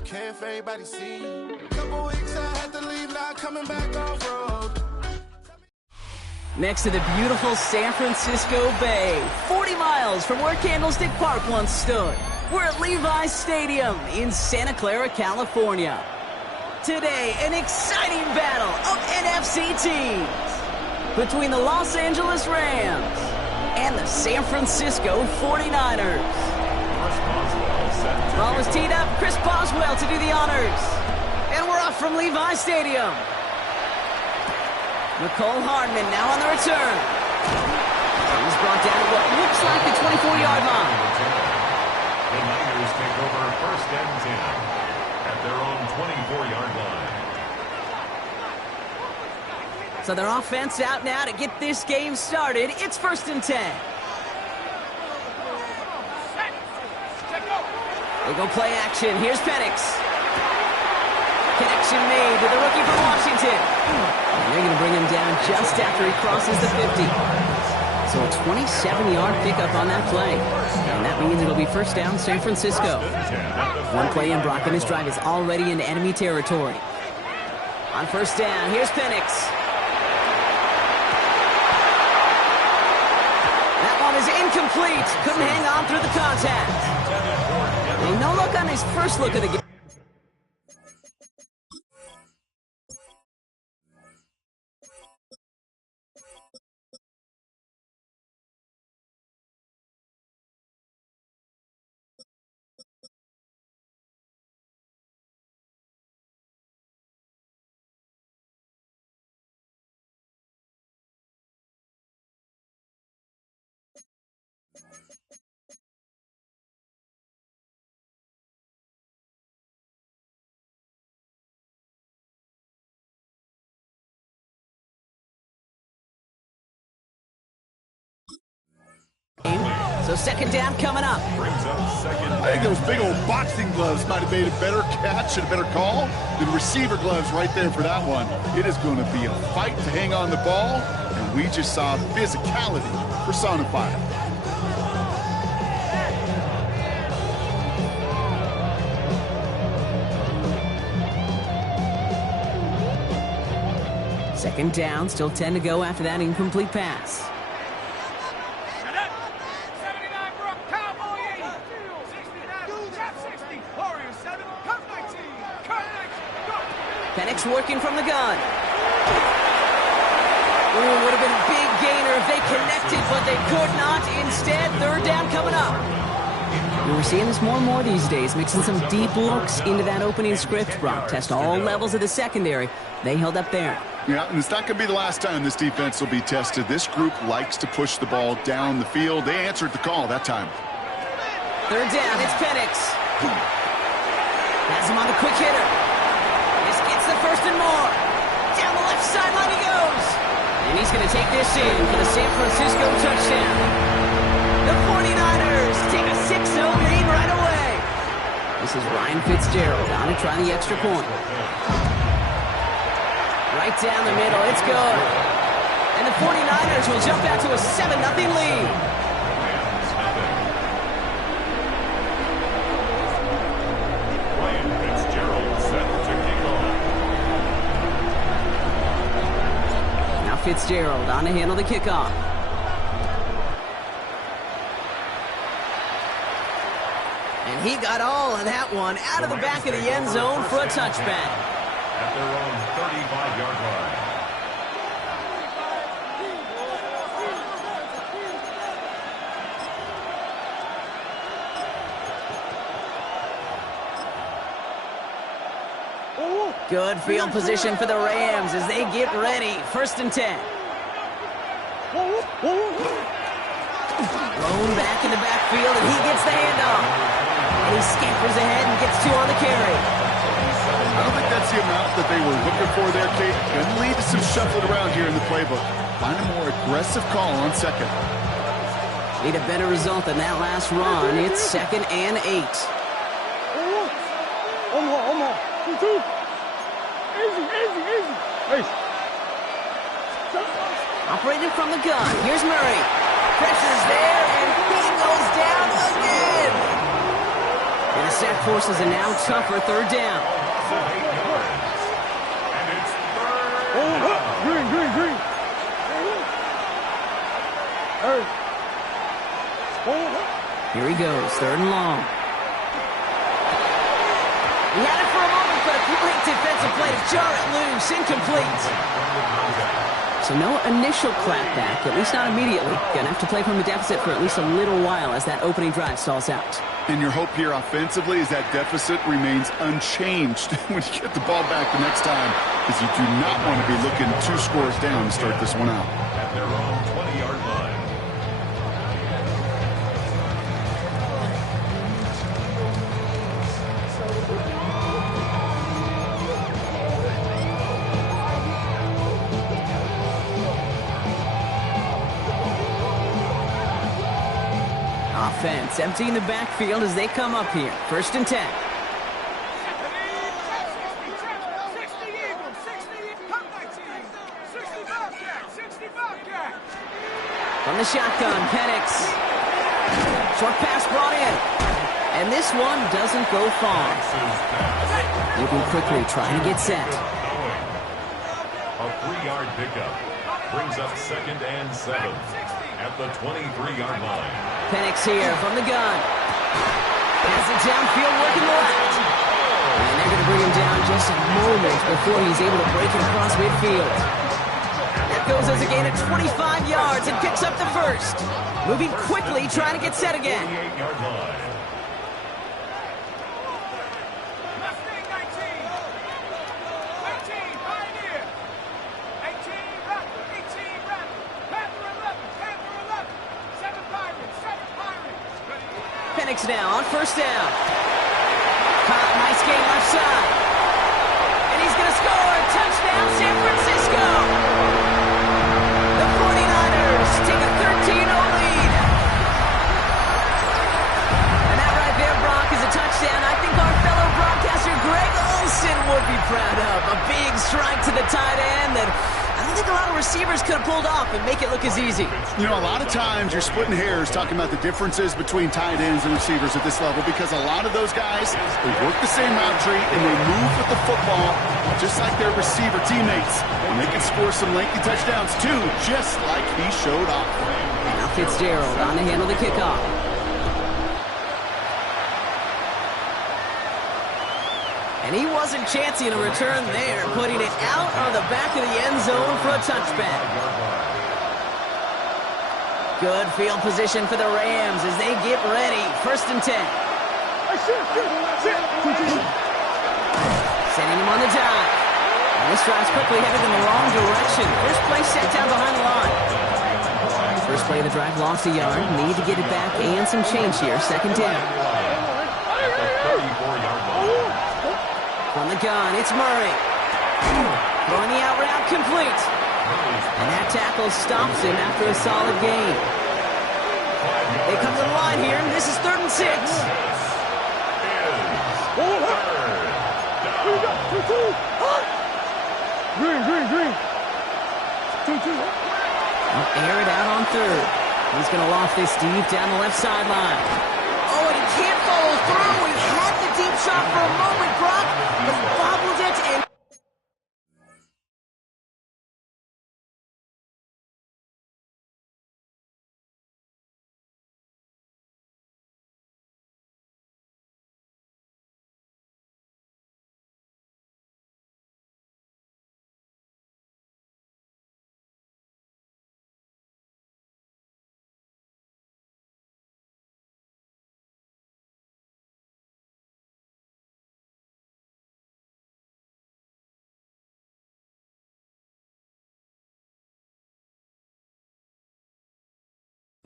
don't care if everybody see. Couple weeks I had to leave, now coming back off road. Next to the beautiful San Francisco Bay, 40 miles from where Candlestick Park once stood, we're at Levi's Stadium in Santa Clara, California. Today, an exciting battle of NFC teams between the Los Angeles Rams and the San Francisco 49ers. Ball is teed up, Chris Boswell to do the honors. And we're off from Levi's Stadium. Nicole Hardman now on the return. He's brought down at what looks like the 24-yard line. The Niners take over 1st and 10 at their own 24-yard line. So their offense out now to get this game started. It's 1st and 10. They go play action. Here's Penix. Connection made to the rookie from Washington. And they're going to bring him down just after he crosses the 50. So a 27-yard pickup on that play. And that means it'll be 1st down San Francisco. One play in, Brock, and this drive is already in enemy territory. On 1st down, here's Penix. That one is incomplete. Couldn't hang on through the contact. And no look on his first look of the game. So 2nd down coming up. I think those big old boxing gloves might have made a better catch and a better call than receiver gloves right there for that one. It is going to be a fight to hang on the ball, and we just saw physicality personified. Second down, still 10 to go after that incomplete pass. Penix working from the gun. Ooh, would have been a big gainer if they connected, but they could not. Instead, 3rd down coming up. We're seeing this more and more these days, mixing some deep looks into that opening script. Brock test all levels of the secondary. They held up there. Yeah, and it's not going to be the last time this defense will be tested. This group likes to push the ball down the field. They answered the call that time. 3rd down, it's Penix. Has him on the quick hitter. This gets the 1st and more. Down the left sideline he goes. And he's going to take this in for the San Francisco touchdown. The 49ers take a 6-0 lead right away. This is Ryan Fitzgerald on to try the extra point. Right down the middle, it's good. And the 49ers will jump out to a 7-0 lead. Ryan Fitzgerald set to kick off. Now Fitzgerald on to handle the kickoff. And he got all of that one out of the back of the end zone for a touchback. At their own 35-yard line. Good field position for the Rams as they get ready. 1st and 10. Thrown back in the backfield, and he gets the handoff. And he scampers ahead and gets 2 on the carry. I don't think that's the amount that they were looking for there, Kate. Going to lead to some shuffling around here in the playbook. Find a more aggressive call on 2nd. Need a better result than that last run. It's 2nd and 8. Operated from the gun. Here's Murray. Pressure's there, and he goes down again. And a sack forces a now tougher third down. And it's third down. Green. Here he goes, third and long. He had it for a moment, but a great defensive play to jar it loose, incomplete. So no initial clapback, at least not immediately. Gonna have to play from a deficit for at least a little while as that opening drive stalls out. And your hope here offensively is that deficit remains unchanged when you get the ball back the next time, because you do not want to be looking 2 scores down to start this one out. At their own 20-yard line. Offense emptying the backfield as they come up here. First and 10. From the shotgun, Penix. Short pass brought in. And this one doesn't go far. Moving quickly, trying to get set. A 3-yard pickup brings up 2nd and 7 at the 23-yard line. Penix here from the gun. Has it downfield, working the left. And they're going to bring him down just a moment before he's able to break it across midfield. That goes as a gain of 25 yards and picks up the first. Moving quickly, trying to get set again. 28-yard line. Penix now on first down. Caught, nice gain left side. And he's going to score. Touchdown, San Francisco. The 49ers take a 13-0 lead. And that right there, Brock, is a touchdown I think our fellow broadcaster Greg Olsen would be proud of. A big strike to the tight end that I don't think a lot of receivers could have pulled off and make it look as easy. You know, a lot of times you're splitting hairs talking about the differences between tight ends and receivers at this level, because a lot of those guys, they work the same route tree and they move with the football just like their receiver teammates. And they can score some lengthy touchdowns too, just like he showed off. Now Fitzgerald on to handle the kickoff. And he wasn't chancing a return there, putting it out on the back of the end zone for a touchback. Good field position for the Rams as they get ready. First and 10. Sending him on the dive. And this drive's quickly headed in the wrong direction. First play set down behind the line. First play of the drive lost a yard. Need to get it back and some change here. Second down. From the gun, it's Murray. Throwing the out route complete. And that tackle stops him after a solid gain. They come to the line here, and this is 3rd and 6. Green. 2-2. Air it out on 3rd. He's going to loft this deep down the left sideline. Oh, and he can't follow through. He had the deep shot for a moment, Brock, but he bobbled it and...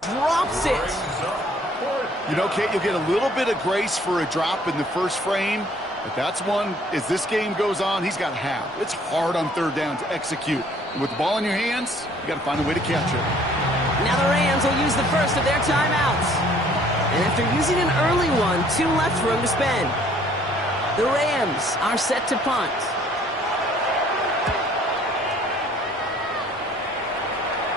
drops it. You know, Kate, you'll get a little bit of grace for a drop in the first frame, but that's one, as this game goes on, he's got to have. It's hard on 3rd down to execute. And with the ball in your hands, you got to find a way to catch it. Now the Rams will use the first of their timeouts. And after using an early one, 2 left for him to spend. The Rams are set to punt.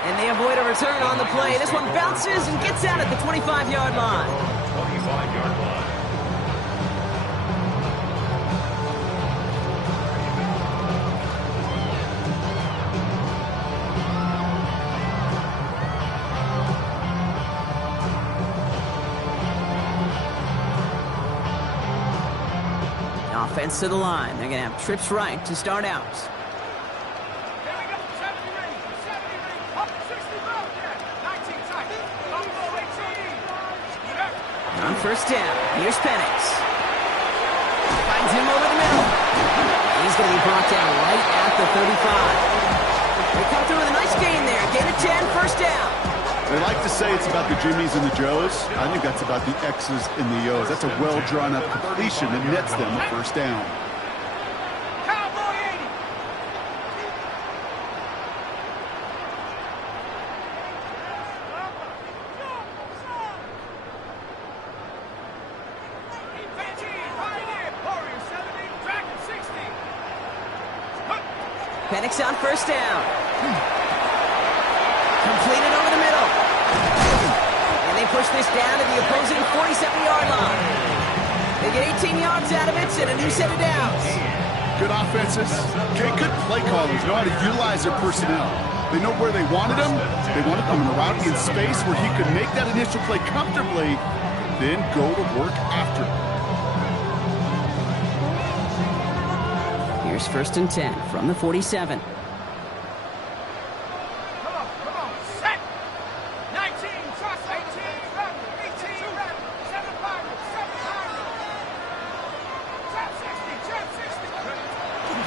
And they avoid a return on the play. This one bounces and gets out at the 25-yard line. 25-yard line. Offense to the line. They're going to have trips right to start out. On first down, here's Penix. Finds him over the middle. He's going to be brought down right at the 35. They come through with a nice gain there. Gain of 10, first down. They like to say it's about the Jimmies and the Joes. I think that's about the X's and the O's. That's a well-drawn-up completion that nets them a first down. Penix on first down. Completed over the middle. And they push this down to the opposing 47-yard line. They get 18 yards out of it and a new set of downs. Good offenses. Okay, good play callers know how to utilize their personnel. They know where they wanted him. They wanted him in a route in space where he could make that initial play comfortably, then go to work after. Here's first and 10 from the 47.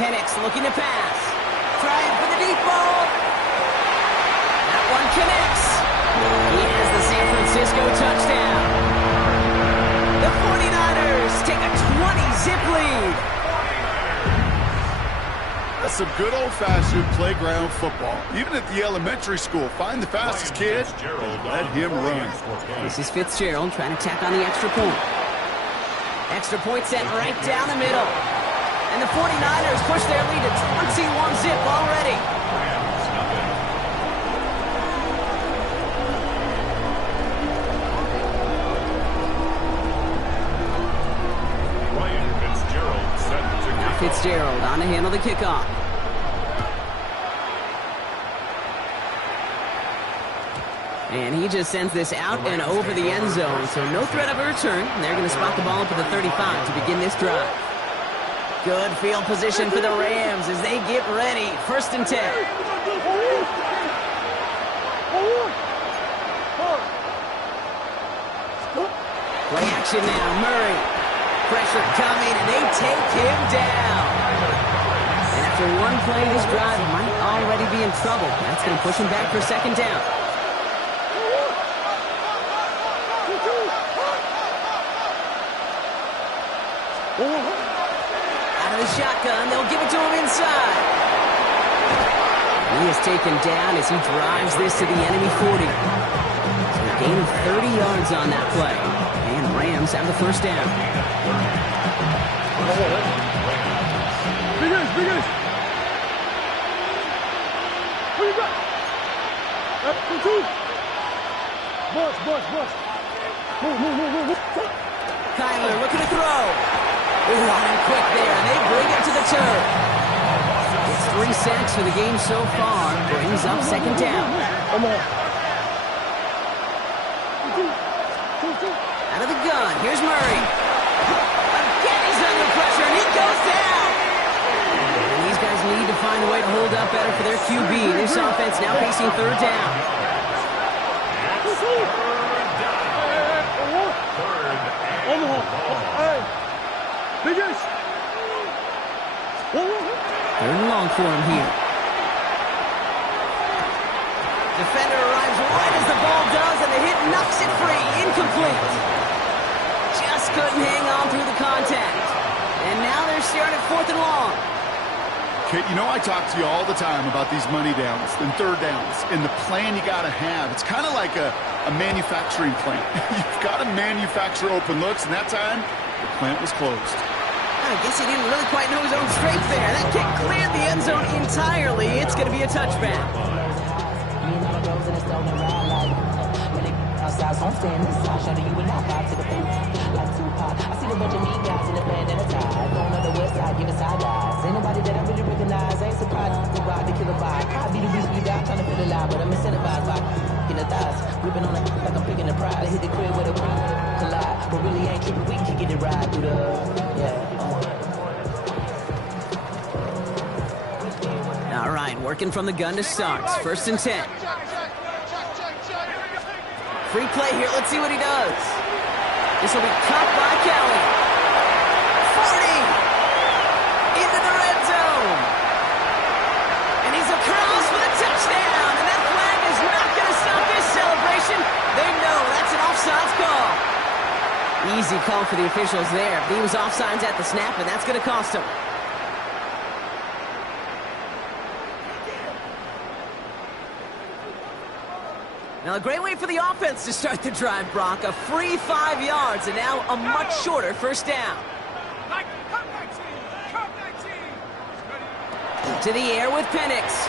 Penix looking to pass. Trying for the deep ball. That one connects. He has the San Francisco touchdown. The 49ers take a 20-zip lead. That's some good old-fashioned playground football. Even at the elementary school, find the fastest kid and let him run. This is Fitzgerald trying to tack on the extra point. Extra point set right down the middle. And the 49ers push their lead to 21-zip already. Ryan Fitzgerald set to Now Fitzgerald on to handle the kickoff. And he just sends this out and over the end zone, so no threat of a return. They're going to spot the ball up at the 35 to begin this drive. Good field position for the Rams as they get ready. First and 10. Play action now. Murray. Pressure coming, and they take him down. And after one play, this drive might already be in trouble. That's going to push him back for second down. Out of the shotgun, they'll give it to him inside. He is taken down as he drives this to the enemy 40. So a gain of 30 yards on that play. And Rams have the first down. Big ace. What you got? Two. Boss. Move. Kyler looking to throw. Running quick there, and they bring it to the turf. It's 3 sacks for the game so far. Brings up second down. Come on. Out of the gun, here's Murray. Again, he's under pressure, and he goes down. And these guys need to find a way to hold up better for their QB. This offense now facing third down. Big ace. Third and long for him here. Defender arrives right as the ball does, and the hit knocks it free. Incomplete. Just couldn't hang on through the contact. And now they're staring at fourth and long. Okay, you know I talk to you all the time about these money downs and third downs and the plan you got to have. It's kind of like a manufacturing plant. You've got to manufacture open looks, and that time, the plant was closed. I guess he didn't really quite know his own strength there. That kick cleared the end zone entirely. It's going to be a touchback. working from the gun to start. First and 10. Free play here. Let's see what he does. This will be caught by Kelly. 40. Into the red zone. And he's across for the touchdown. And that flag is not going to stop this celebration. They know that's an offsides call. Easy call for the officials there. But he was offsides at the snap, and that's going to cost him. Now, a great way for the offense to start the drive, Brock. A free 5 yards, and now a much shorter first down. To the air with Penix.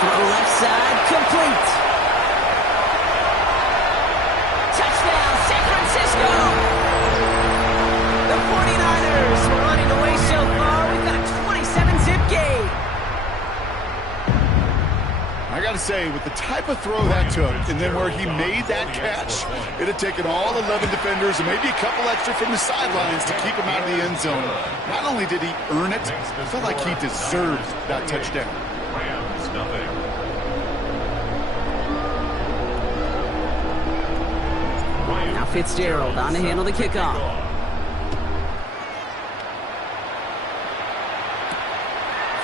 Throw left side, complete. Touchdown, San Francisco! The 49ers are running away so far. We've got a 27-zip game. I got to say, with the type of throw that took, and then where he made that catch, it had taken all 11 defenders and maybe a couple extra from the sidelines to keep him out of the end zone. Not only did he earn it, I felt like he deserved that touchdown. Rams, nothing. Now Fitzgerald on to handle the kickoff.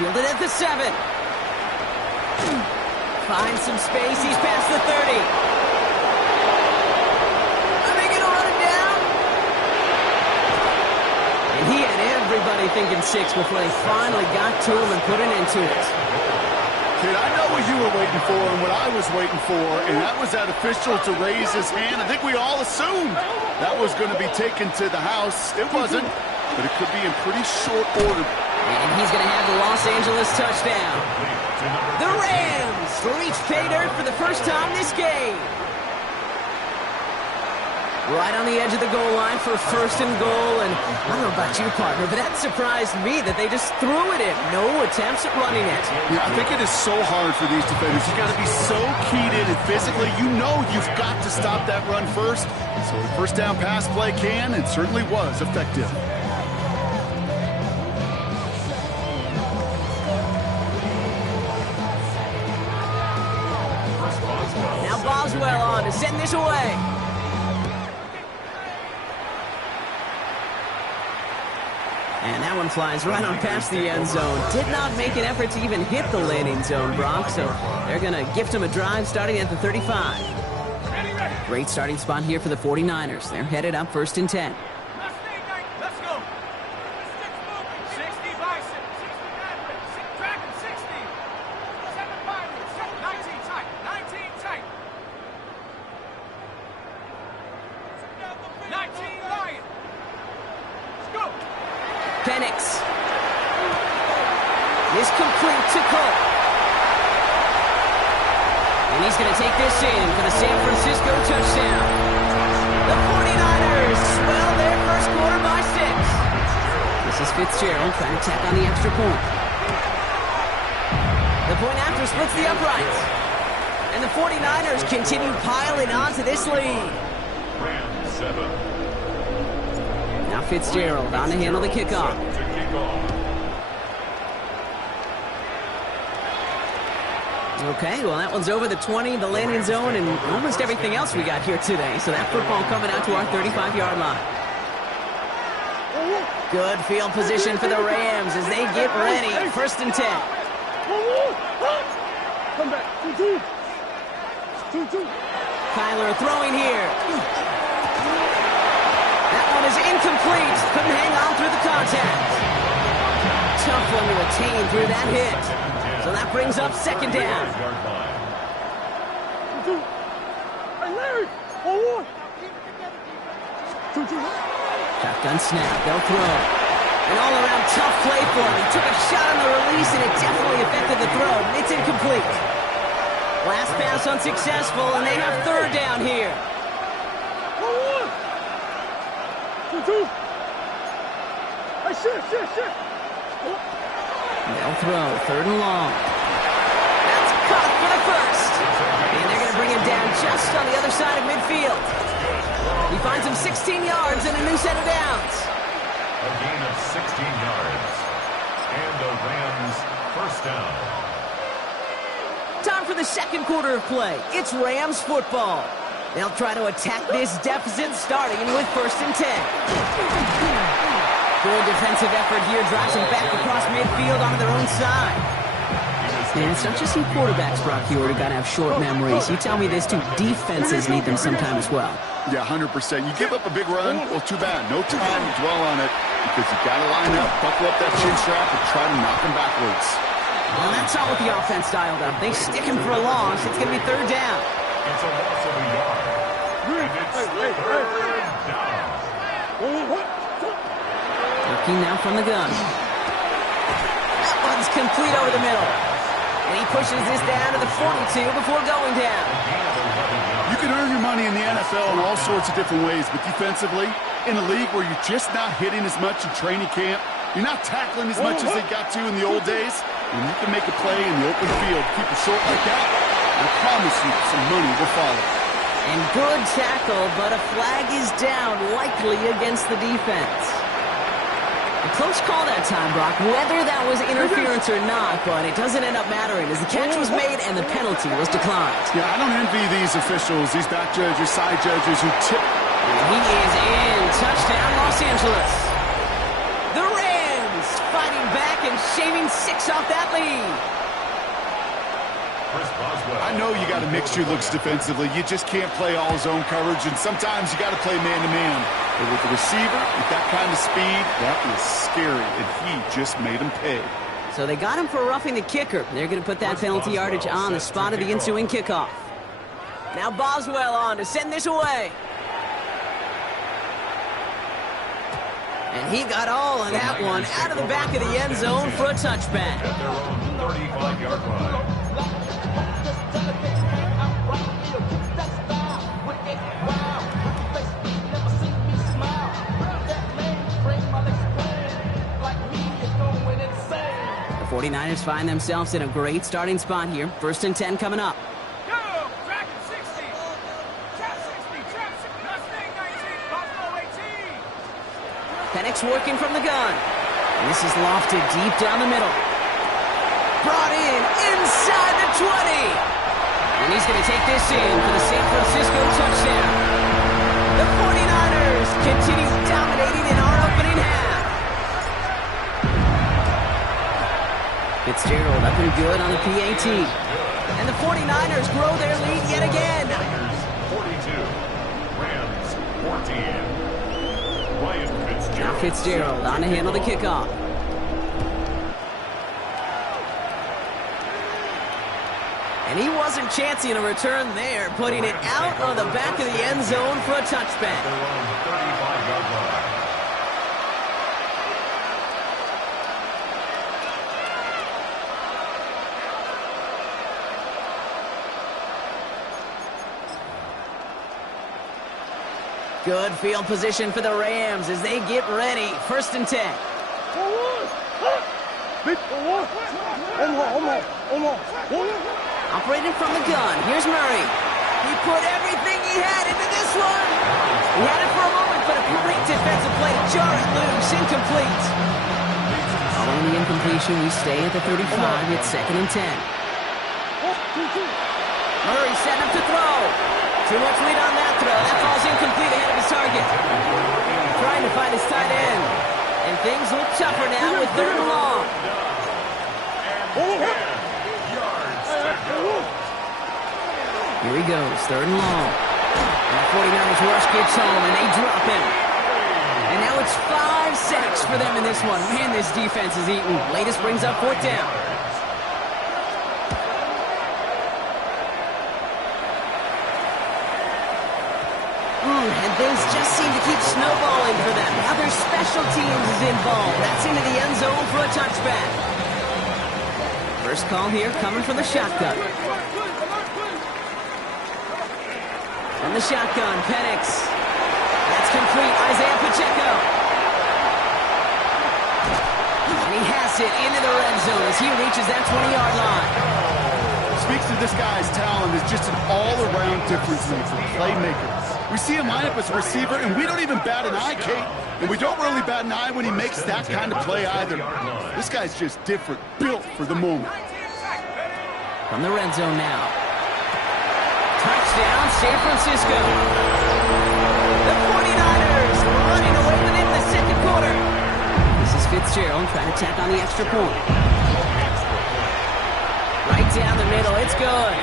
Fielded at the 7. Finds some space. He's past the 30. Are they going to run it down? And he had everybody thinking 6 before they finally got to him and put an end to it. Kid, I know what you were waiting for and what I was waiting for, and that was that official to raise his hand. I think we all assumed that was going to be taken to the house. It wasn't, but it could be in pretty short order. And he's going to have the Los Angeles touchdown. The Rams reach pay dirt for the first time this game. Right on the edge of the goal line for first and goal. And I don't know about you, partner, but that surprised me that they just threw it in. No attempts at running it. Yeah, I think it is so hard for these defenders. You got to be so keyed in and physically, you know you've got to stop that run first. So the first down pass play can and certainly was effective. Now Boswell on to send this away. And that one flies right on past the end zone. Did not make an effort to even hit the landing zone, Brock, so they're going to gift him a drive starting at the 35. Great starting spot here for the 49ers. They're headed up first and 10. Let's go. 60 bison. 60 dragon. 60. 7 pirates. 19 tight. 19 tight. 19 lion. Let's go. Penix is complete to Cole. And he's going to take this in for the San Francisco touchdown. The 49ers swell their first quarter by 6. This is Fitzgerald trying to tack on the extra point. The point after splits the uprights. And the 49ers continue piling on to this lead. Rams 7. Now Fitzgerald on to handle the kickoff. To kick off. Okay, well, that one's over the 20, the landing zone, and almost everything else we got here today. So that football coming out to our 35-yard line. Good field position for the Rams as they get ready. First and 10. Come back. 2-2. Kyler throwing here. That one is incomplete. Couldn't hang on through the contact. Tough one to attain through that hit. So that brings up second down. Hey, Larry. 1-1. 2-2. Shotgun snap. They'll throw. An all-around tough play for him. He took a shot on the release, and it definitely affected the throw. It's incomplete. Last pass unsuccessful, and they have third down here. 1-1. 2-2. Hey, shit. They'll throw. Third and long. That's caught for the first. And they're going to bring him down just on the other side of midfield. He finds him 16 yards and a new set of downs. A gain of 16 yards. And the Rams First down. Time for the second quarter of play. It's Rams football. They'll try to attack this deficit starting with 1st and 10. Good defensive effort here drives them back across midfield onto their own side. And it's not just some quarterbacks, Brock Huard, who got to have short memories. You tell me this too, defenses need them sometime as well. Yeah, 100%. You give up a big run, well, too bad. No time to dwell on it because you got to line up, buckle up that chin strap, and try to knock them backwards. Well, that's not what the offense dialed up. They stick him for a loss. It's going to be 3rd down. It's a loss of a yard. And it's 3rd down. Looking now from the gun. That one's complete over the middle. And he pushes this down to the 42 before going down. You can earn your money in the NFL in all sorts of different ways, but defensively, in a league where you're just not hitting as much in training camp, you're not tackling as much as they got to in the old days, and you can make a play in the open field, keep it short like that, I promise you some money will follow. And good tackle, but a flag is down, likely against the defense. A close call that time, Brock, whether that was interference or not, but it doesn't end up mattering as the catch was made and the penalty was declined. Yeah, I don't envy these officials, these back judges, side judges who tip. He is in. Touchdown, Los Angeles. The Rams fighting back and shaving 6 off that lead. Chris Boswell. I know you got to mix your looks defensively. You just can't play all zone coverage, and sometimes you got to play man-to-man. But with the receiver, with that kind of speed, that is scary, and he just made him pay. So they got him for roughing the kicker. They're going to put that penalty yardage on the spot of the ensuing kickoff. Now Boswell on to send this away. And he got all of that one out of the back of the end zone for a touchback. At their own 35-yard line. The 49ers find themselves in a great starting spot here. 1st and 10 coming up. Go! Dragon 60! Trap 60! Trap 60! Mustang 19! Buffalo 18! Penix working from the gun. And this is lofted deep down the middle. Brought in inside the 20. And he's going to take this in for the San Francisco touchdown. The 49ers continue dominating in our opening half. Fitzgerald up and good on the PAT. And the 49ers grow their lead yet again. 42, Rams 14. Ryan Fitzgerald. Now Fitzgerald on to handle the kickoff. And he wasn't chancing a return there, putting it out on the back of the end zone for a touchback. Their own 35-yard line. Good field position for the Rams as they get ready. 1st and 10. Operating from the gun. Here's Murray. He put everything he had into this one. He had it for a moment, but a great defensive play to jar it loose. Incomplete. Following the incompletion, we stay at the 35. It's 2nd and 10. Murray set up to throw. Too much lead on that throw. That falls incomplete ahead of his target. Trying to find his tight end. And things look tougher now with 3rd and long. Here he goes, 3rd and long. And the 49ers rush gets home, and they drop him. And now it's 5 sacks for them in this one. Man, this defense is eating. Latest brings up 4th down. And things just seem to keep snowballing for them. Now their special teams is involved. That's into the end zone for a touchback. First call here coming from the shotgun. From the shotgun, Penix. That's complete. Isaiah Pacheco. And he has it into the red zone as he reaches that 20-yard line. Speaks to this guy's talent as just an all-around difference maker, playmaker. We see him line up as a receiver, and we don't even bat an eye, Kate. And we don't really bat an eye when he makes that kind of play either. This guy's just different, built for the moment. From the red zone now. Touchdown, San Francisco. The 49ers running away with it in the second quarter. This is Fitzgerald trying to tack on the extra point. Right down the middle, it's good.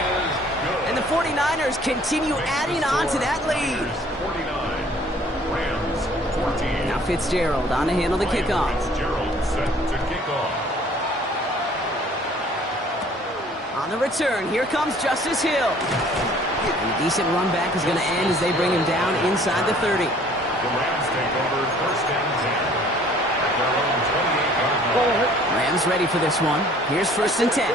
And the 49ers continue adding on to that lead. 49, Rams 14. Now Fitzgerald on to handle the kickoff. Fitzgerald set to kick off. On the return, here comes Justice Hill. A decent run back is going to end as they bring him down inside the 30. The Rams take over first and 10 at their own 28-yard line. Rams ready for this one. Here's first and 10.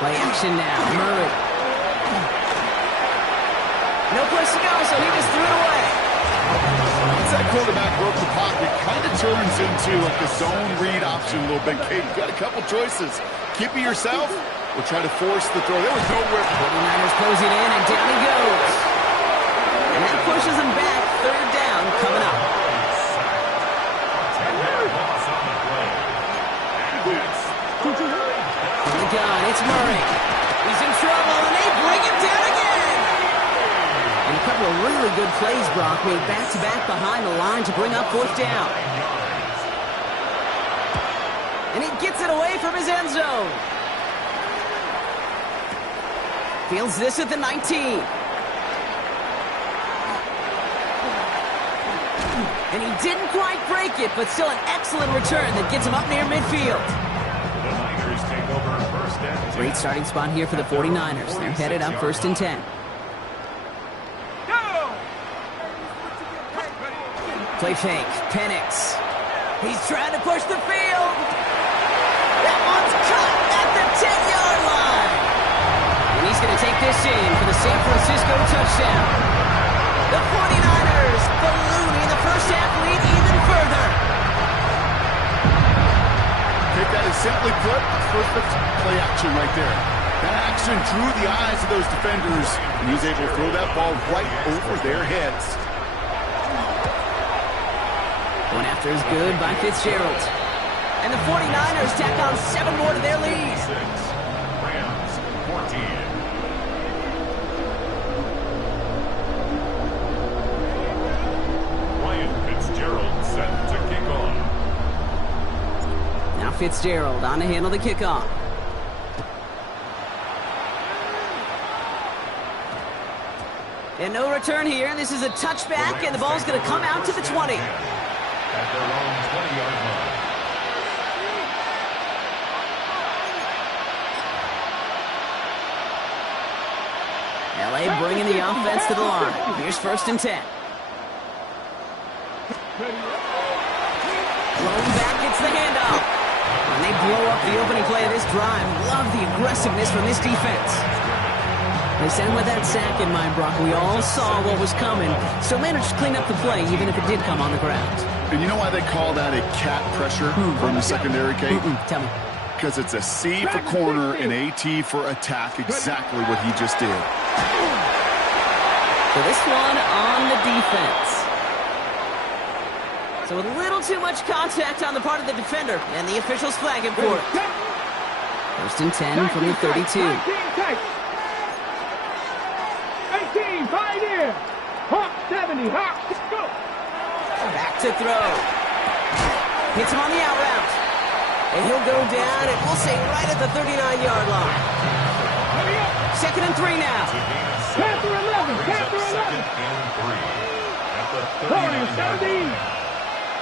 Play action now. Murray. No place to go, so he just threw it away. Once that quarterback broke the pocket, it kind of turns into like a zone read option a little bit. Kate, you've got a couple choices. Keep it yourself or try to force the throw. There was nowhere. 49ers closing in, and down he goes. And that pushes him back. Third down coming up. From the gun, it's Murray. He's in trouble, and they bring him down again. And a couple of really good plays, Brock, made back-to-back behind the line to bring up fourth down. And he gets it away from his end zone. Fields this at the 19. And he didn't quite break it, but still an excellent return that gets him up near midfield. The Niners take over first and 10. Great starting spot here for the 49ers. They're headed up first and 10. Play fake. Penix. He's trying to push the field. That one's cut at the 10-yard line. And he's going to take this in for the San Francisco touchdown. The 49ers ballooning the first half lead even further. Take that as simply put, perfect play action right there. That action drew the eyes of those defenders, and he's able to throw that ball right over their heads. One after is good by Fitzgerald. And the 49ers tack on 7 more to their lead. 6, Rams 14. Ryan Fitzgerald set to kick off. Now Fitzgerald on to handle the kickoff. And no return here. This is a touchback, and the ball's going to come out to the 20. At their own 20-yard line. LA bringing the offense to the line. Here's first and 10. Blown back, gets the handoff. And they blow up the opening play of this drive. Love the aggressiveness from this defense. They sent with that sack in mind, Brock. We all saw what was coming, so managed to clean up the play, even if it did come on the ground. And you know why they call that a cat pressure from the secondary, Kate? Tell me. Because it's a C for corner and AT for attack, exactly what he just did. So this one on the defense. So a little too much contact on the part of the defender, and the officials flag him for it. First and 10 from the 32. 18, Pioneer. Hawk 70, Hawk, go. Back to throw. Hits him on the out route. And he'll go down, and we'll say right at the 39-yard line. Second and 3 now. Panther 11, Panther 11. Second and 3 at the 39, 39. 17.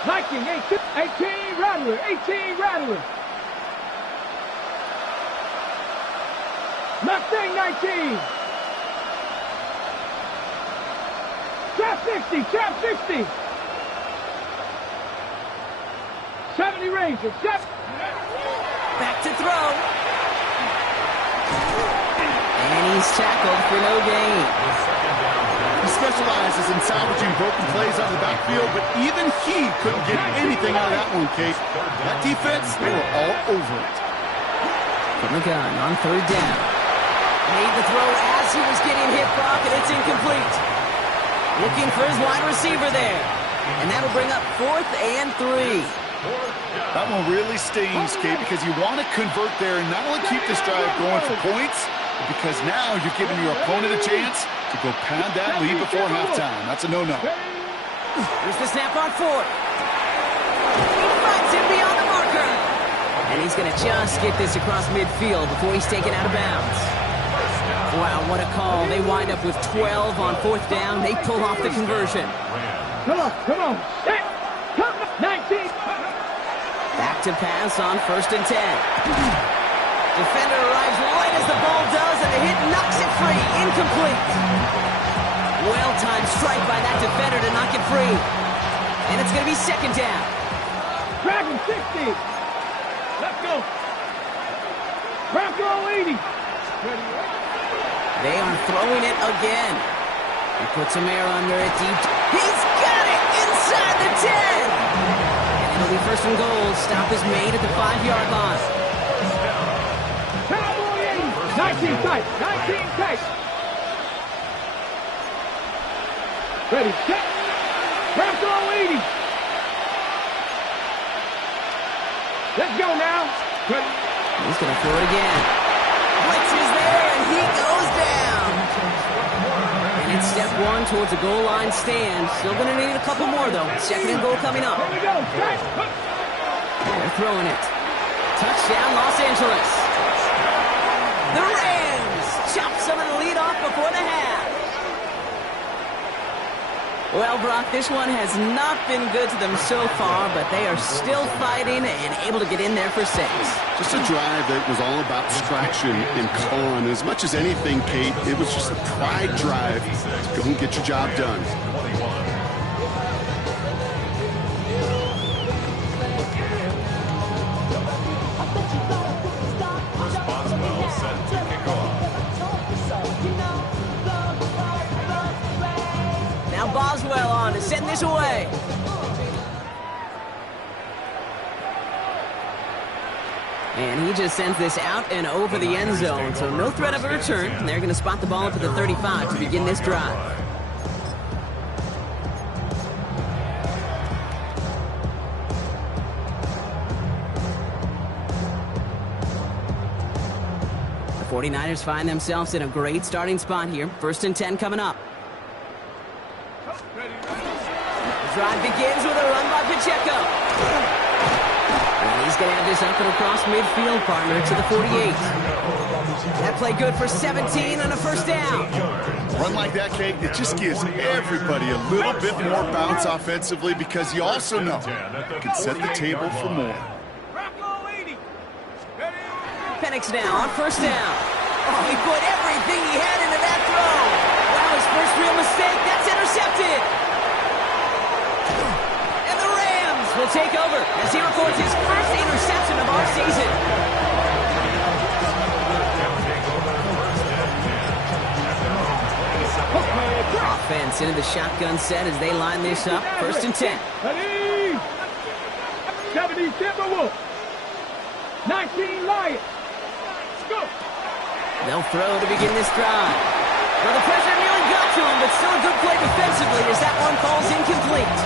Viking 18, Rattler, 18, Rattler. Mustang 19. Trap 60, Trap 60. 70 Ranger, Back to throw. And he's tackled for no gain. He specializes in salvaging broken plays out of the backfield, but even he couldn't get anything out of that one, Kate. That defense, they were all over it. From the gun on third down. Made the throw as he was getting hit, Brock, and it's incomplete. Looking for his wide receiver there. And that'll bring up 4th and 3. That one really stings, Kate, because you want to convert there and not only keep this drive going for points, but because now you're giving your opponent a chance to go pad that lead before halftime. That's a no-no. Here's the snap on 4th. He finds him beyond the marker. And he's going to just get this across midfield before he's taken out of bounds. Wow, what a call. They wind up with 12 on 4th down. They pull off the conversion. Come on. Hey, come on. 19. Back to pass on 1st and 10. Defender arrives right as the ball does, and the hit knocks it free. Incomplete. Well-timed strike by that defender to knock it free. And it's going to be 2nd down. Dragon 60. Let's go. Bronco 80. They are throwing it again. He puts some air under it deep. He's got it inside the 10. And it'll be 1st and goal. Stop is made at the 5-yard line. Cowboy 80. 19 tight. 19 tight. Ready, set. Bronco 80. Let's go now. Ready. He's going to throw it again. Blitz is there, and he goes down. And it's step 1 towards a goal line stand. Still going to need a couple more, though. 2nd and goal coming up. Here we go. Set. They're throwing it. Touchdown, Los Angeles. The Rams chop some of the lead off before the half. Well, Brock, this one has not been good to them so far, but they are still fighting and able to get in there for 6. Just a drive that was all about distraction and con. As much as anything, Kate, it was just a pride drive to go and get your job done. Boswell set to kick off. Now Boswell on to send this away. And he just sends this out and over the end zone, so no threat of a return. And they're going to spot the ball up at the 35 to begin this drive. The 49ers find themselves in a great starting spot here. 1st and 10 coming up. The drive begins with a run by Pacheco. And he's going to have this up and across midfield, partner, to the 48. That play good for 17 on a 1st down. Run like that, Kate, it just gives everybody a little bit more bounce offensively because you also know you can set the table for more. Bronco 80. Ready. Penix now on 1st down. Oh, he put everything he had into that throw. Wow, his first real mistake. That's intercepted. And the Rams will take over as he records his first interception of our season. Offense into the shotgun set as they line this up. 1st and 10. Ready. 70 Timberwolves. 19 Lions. Let's go. They'll throw to begin this drive. Well, the pressure nearly got to him, but still a good play defensively as that one falls incomplete.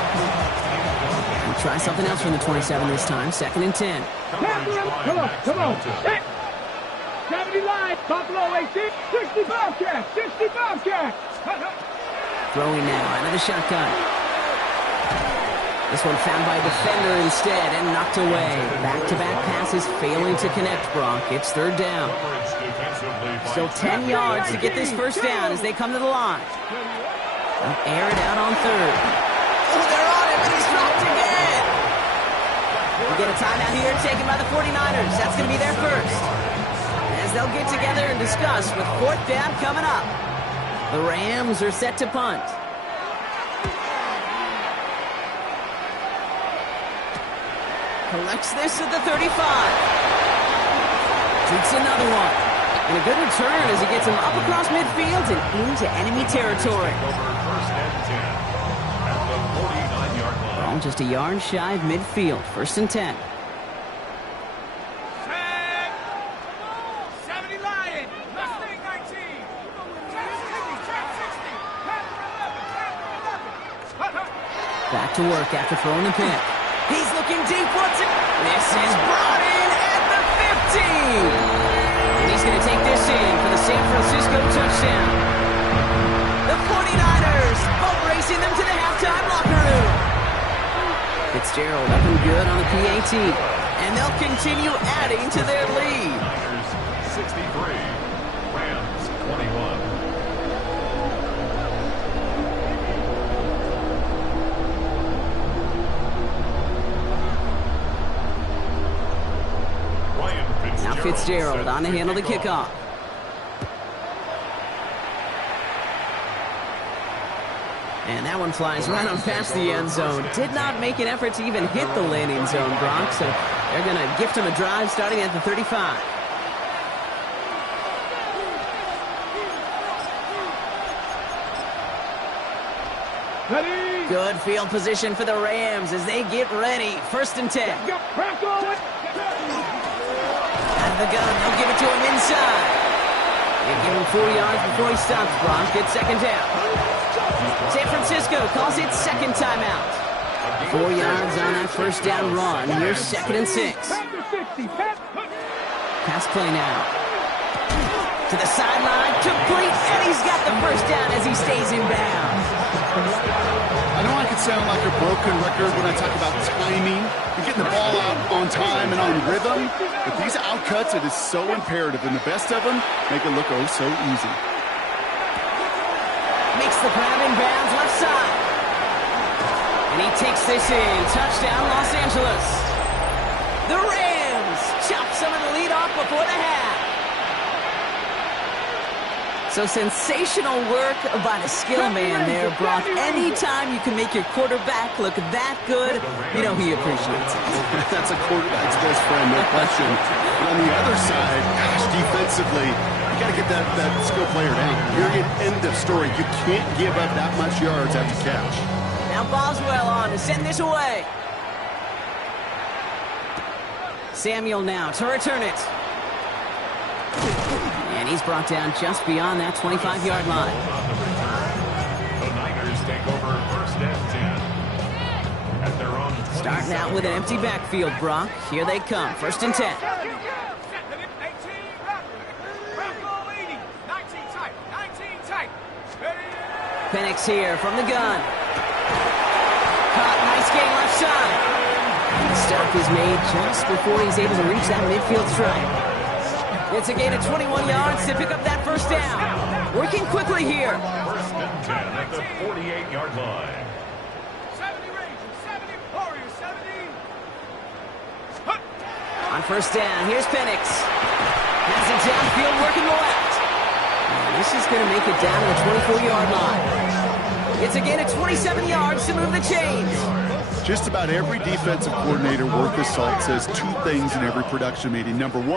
We'll try something else from the 27 this time. 2nd and 10. Come on. Hey. 70 Lions. Buffalo 18. 60 Bobcats. 60 Bobcats. Throwing now out of the shotgun. This one found by a defender instead and knocked away. Back-to-back passes failing to connect, Brock. It's 3rd down. Still 10 yards to get this 1st down as they come to the line. They'll air it out on 3rd. Oh, they're on him, and he's dropped again. We get a timeout here taken by the 49ers. That's going to be their first. As they'll get together and discuss with 4th down coming up. The Rams are set to punt. Collects this at the 35. Takes another one. And a good return as he gets him up across midfield and into enemy territory. Ball just a yard shy of midfield. 1st and 10. Back to work after throwing the pick. He's looking deep. What's it? This is brought in at the 15. And he's going to take this in for the San Francisco touchdown. The 49ers boat racing them to the halftime locker room. Fitzgerald up and good on the PAT. And they'll continue adding to their lead. Niners 63, Rams 21. Now Fitzgerald on to handle the kickoff. And that one flies right on past the end zone. Did not make an effort to even hit the landing zone, Bronx. So they're going to gift him a drive starting at the 35. Ready? Good field position for the Rams as they get ready. 1st and 10. Out of the gun, they'll give it to him inside. They give him 4 yards before he stops. Bronx gets 2nd down. San Francisco calls it 2nd timeout. 4 yards on that 1st down run. Here's 2nd and 6. Pass play now. To the sideline, complete, and he's got the 1st down as he stays in bounds. I know I can sound like a broken record when I talk about timing and getting the ball out on time and on rhythm, but these outcuts, it is so imperative, and the best of them make it look oh so easy. Makes the grab in bounds left side. And he takes this in. Touchdown, Los Angeles. The Rams chop some of the lead off before the half. So sensational work by the skill man there, Brock. Anytime you can make your quarterback look that good, you know he appreciates it. That's a quarterback's best friend, no question. But on the other side, gosh, defensively, you got to get that skill player down. Period. End of story. You can't give up that much yards after catch. Now Boswell on to send this away. Samuel now to return it. And he's brought down just beyond that 25-yard line. The Niners take over 1st and 10. At their own 27. Starting out with an empty backfield, Brock. Here they come. 1st and 10. Penix here from the gun. Caught, nice game left side. The stop is made just before he's able to reach that midfield stripe. It's a gain of 21 yards to pick up that 1st down. Working quickly here. 1st and 10 at the 48-yard line. 70 Rangers, 70 Warriors, 70. On 1st down, here's Penix. Has it downfield working the left. And this is going to make it down to the 24-yard line. It's a gain of 27 yards to move the chains. Just about every defensive coordinator worth his salt says 2 things in every production meeting. Number 1,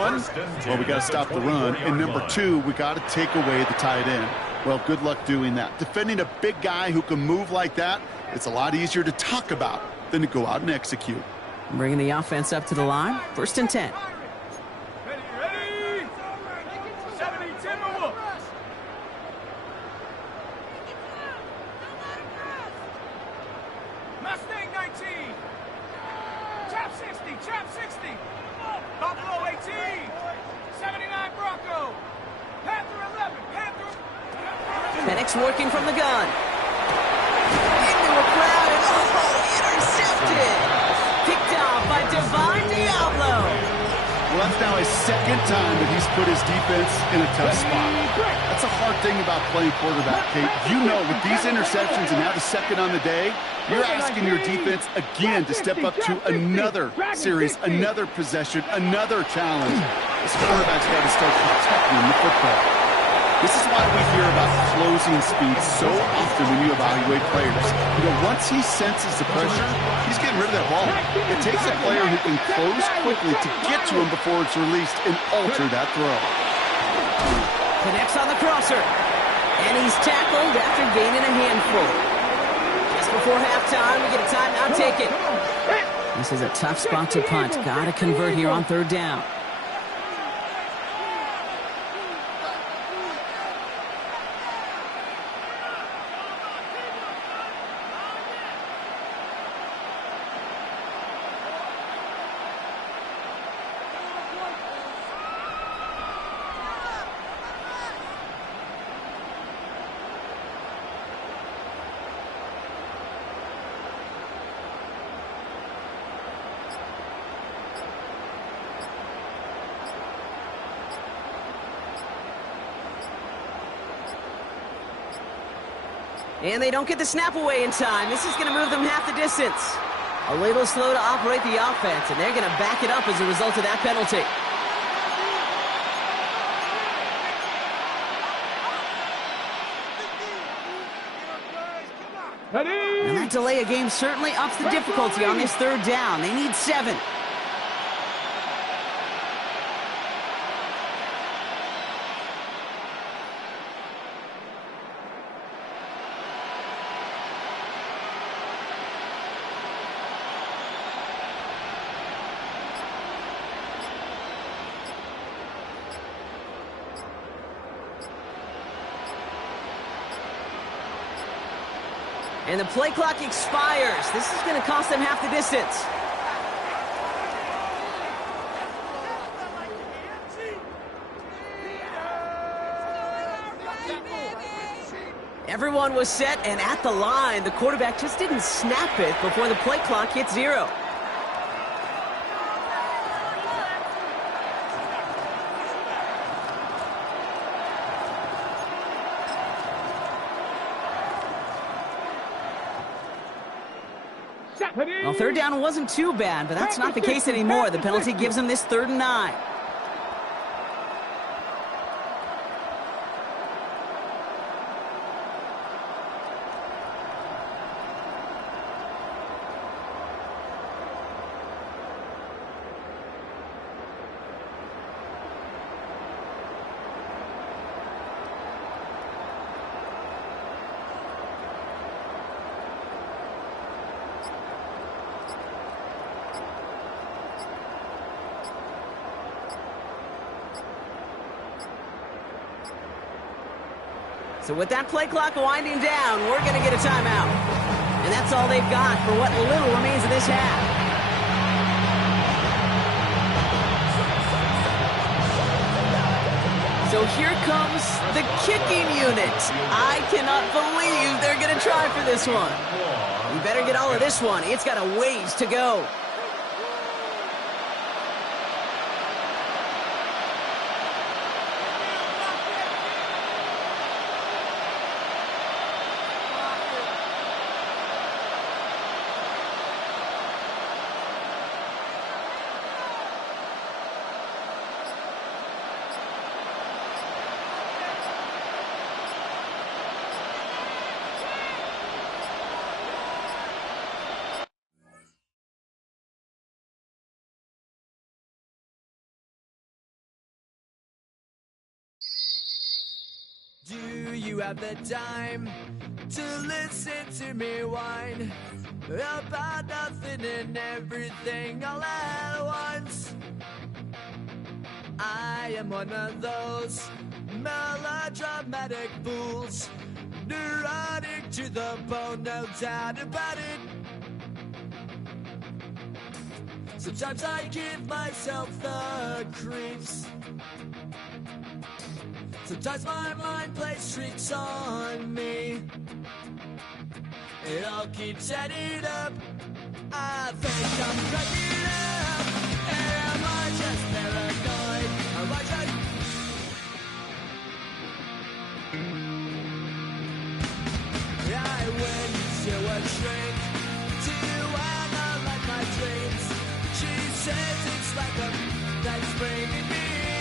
well, we got to stop the run. And number 2, we got to take away the tight end. Well, good luck doing that. Defending a big guy who can move like that, it's a lot easier to talk about than to go out and execute. Bringing the offense up to the line. 1st and 10. Ready? 70 Timberwolves. Mustang 19. Chap 60, Chap 60. Buffalo 18. 79 Bronco. Panther 11, Panther. Penix working from the gun. Into a crowd and intercepted. Picked off by Divine Diablo. Well, that's now his 2nd time that he's put his defense in a tough spot. That's a hard thing about playing quarterback, Kate. You know, with these interceptions and now the 2nd on the day, you're asking your defense again to step up to another series, another possession, another challenge. This quarterback's got to start protecting the football. This is why we hear about closing speed so often when you evaluate players. You know, once he senses the pressure, he's getting rid of that ball. It takes a player who can close quickly to get to him before it's released and alter that throw. Connects on the crosser. And he's tackled after gaining a handful. Just before halftime, we get a timeout taken. This is a tough spot to punt. Got to convert here on 3rd down. And they don't get the snap away in time. This is going to move them half the distance. A little slow to operate the offense, and they're going to back it up as a result of that penalty. And that delay of game certainly ups the difficulty on this third down. They need 7. And the play clock expires. This is going to cost them half the distance. Everyone was set and at the line. The quarterback just didn't snap it before the play clock hit 0. Well, third down wasn't too bad, but that's not the case anymore. The penalty gives them this 3rd and 9. So with that play clock winding down, we're going to get a timeout. And that's all they've got for what little remains of this half. So here comes the kicking unit. I cannot believe they're going to try for this one. You better get all of this one. It's got a ways to go. Do you have the time to listen to me whine about nothing and everything all at once? I am one of those melodramatic fools, neurotic to the bone, no doubt about it. Sometimes I give myself the creeps. Sometimes my mind plays tricks on me. It all keeps adding up. I think I'm cracking up. Am I just paranoid? Am I just... I went to a shrink to analyze my dreams. She says it's like a that's bringing me